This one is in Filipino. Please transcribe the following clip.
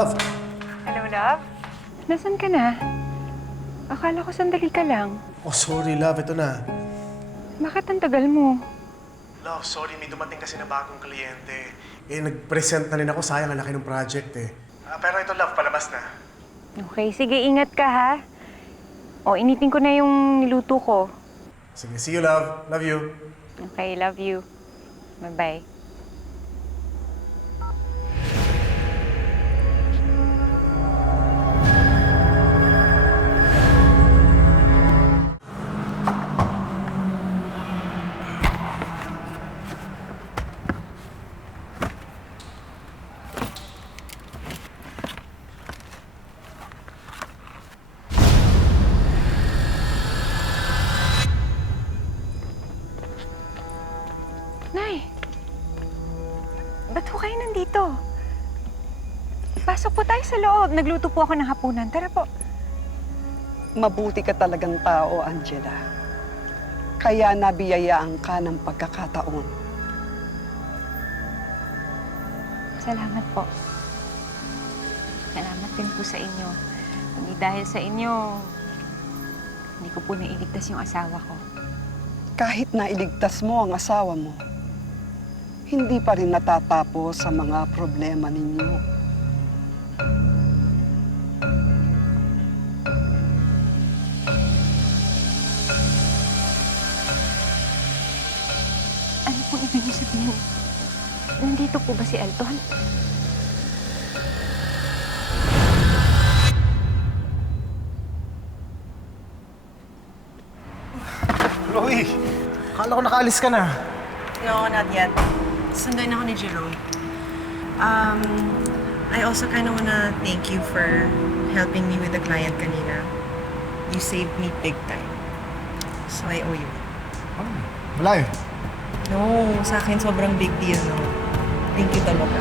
love. Hello, love? Nasaan ka na? Akala ko sandali ka lang. Oh, sorry, love. Ito na. Bakit ang tagal mo? Love, sorry. May dumating kasi na bagong kliyente. Nag-present na rin ako. Sayang, ang laki ng project eh. Pero ito, love, palabas na. Okay, sige, ingat ka ha. O, initin ko na yung niluto ko. Sige, see you, love. Love you. Okay, love you. Bye-bye. Nay! Ba't ho kayo nandito? Pasok po tayo sa loob. Nagluto po ako ng hapunan. Tara po. Mabuti ka talagang tao, Angela. Kaya nabiyayaan ka ng pagkakataon. Salamat po. Salamat din po sa inyo. Hindi dahil sa inyo, hindi ko po nailigtas yung asawa ko. Kahit na iligtas mo ang asawa mo, hindi pa rin natatapos sa mga problema ninyo. Ano pong ibig niyo sabihin? Nandito po ba si Elton? Chloe! Akala ko nakaalis ka na. No, not yet. Sunduin ako ni Jerome. I also kind of wanna thank you for helping me with the client kanina. You saved me big time. So I owe you. Wala eh. No, sa akin sobrang big deal, no? Thank you talaga.